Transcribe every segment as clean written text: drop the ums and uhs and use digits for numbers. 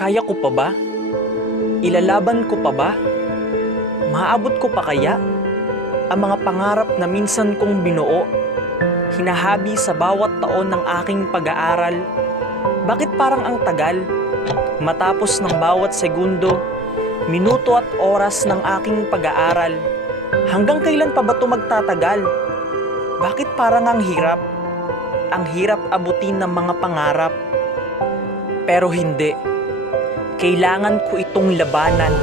Kaya ko pa ba? Ilalaban ko pa ba? Maabot ko pa kaya? Ang mga pangarap na minsan kong binuo, hinahabi sa bawat taon ng aking pag-aaral. Bakit parang ang tagal? Matapos ng bawat segundo, minuto at oras ng aking pag-aaral. Hanggang kailan pa ba ito magtatagal? Bakit parang ang hirap? Ang hirap abutin ng mga pangarap. Pero hindi. Kailangan ko itong labanan.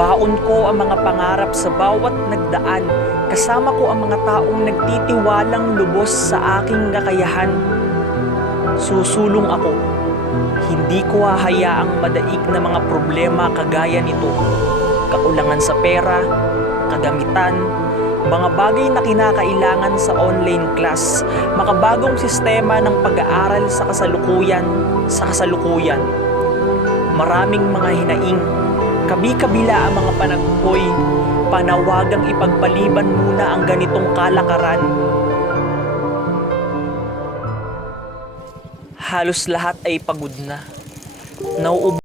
Baon ko ang mga pangarap sa bawat nagdaan. Kasama ko ang mga taong nagtitiwalang lubos sa aking kakayahan. Susulong ako. Hindi ko hahayaang madaig na mga problema kagaya nito. Kakulangan sa pera, kagamitan, mga bagay na kinakailangan sa online class, makabagong sistema ng pag-aaral sa kasalukuyan. Maraming mga hinaing, kabi-kabila ang mga panagpoy, panawagang ipagpaliban muna ang ganitong kalakaran. Halos lahat ay pagod na. Nauubos